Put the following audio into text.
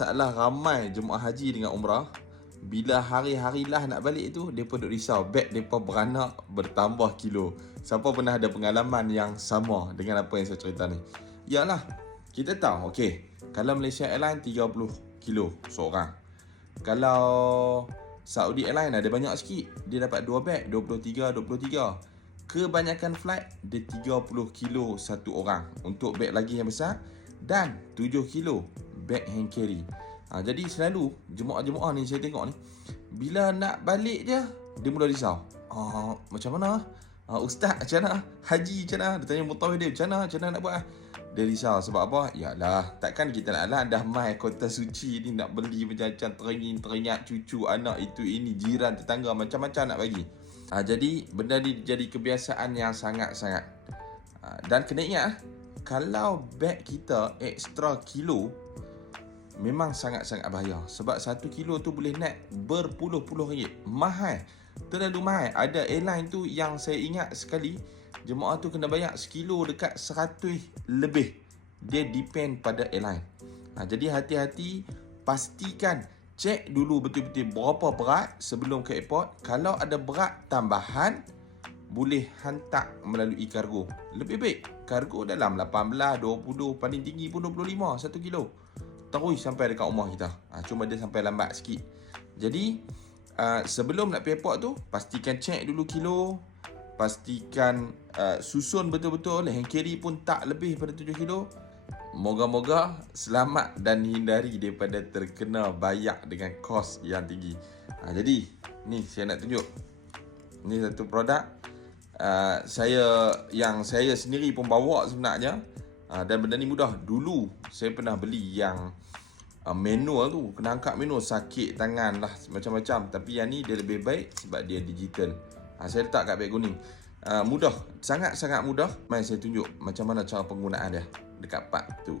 masalah ramai jemaah haji dengan umrah. Bila hari-hari lah nak balik tu, mereka duk risau. Beg mereka beranak bertambah kilo. Siapa pernah ada pengalaman yang sama dengan apa yang saya cerita ni? Yalah, kita tahu, okey, kalau Malaysia Airlines 30 kilo seorang. Kalau Saudi Airlines ada banyak sikit, dia dapat 2 beg, 23. Kebanyakan flight dia 30 kilo satu orang untuk beg lagi yang besar dan 7 kilo beg hand carry. Jadi selalu jemaah-jemaah ni saya tengok ni, bila nak balik je dia mula risau. Macam mana? Ustaz macam mana? Haji macam mana? Dia tanya mutawif dia macam mana nak buat? Dia risau sebab apa? Yalah, takkan kita nak dah mai kota suci ni nak beli macam-macam teringat cucu, anak itu ini, jiran, tetangga, macam-macam nak bagi. Jadi benda ni jadi kebiasaan yang sangat-sangat. Dan kena ingat, kalau beg kita extra kilo, memang sangat-sangat bahaya. Sebab 1 kilo tu boleh naik berpuluh-puluh ringgit. Mahal. Terlalu mahal. Ada airline tu yang saya ingat sekali, jemaah tu kena bayar sekilo dekat 100 lebih. Dia depend pada airline. Jadi hati-hati, pastikan cek dulu betul-betul berapa berat sebelum ke airport. Kalau ada berat tambahan, boleh hantar melalui kargo. Lebih baik kargo dalam 18, 20, paling tinggi pun 25 1 kilo. Terus sampai dekat rumah kita. Cuma dia sampai lambat sikit. Jadi sebelum nak pergi airport tu, pastikan cek dulu kilo. Pastikan susun betul-betul. Hand carry pun tak lebih pada 7 kilo. Moga-moga selamat dan hindari daripada terkena bayak dengan kos yang tinggi. Jadi ni saya nak tunjuk. Ni satu produk saya sendiri pun bawa sebenarnya. Dan benda ni mudah. Dulu saya pernah beli yang manual tu, kena angkat manual, sakit tangan lah macam-macam. Tapi yang ni dia lebih baik sebab dia digital. Saya letak kat beg kuning. Mudah, sangat-sangat mudah. Mari saya tunjuk macam mana cara penggunaan dia dekat part tu.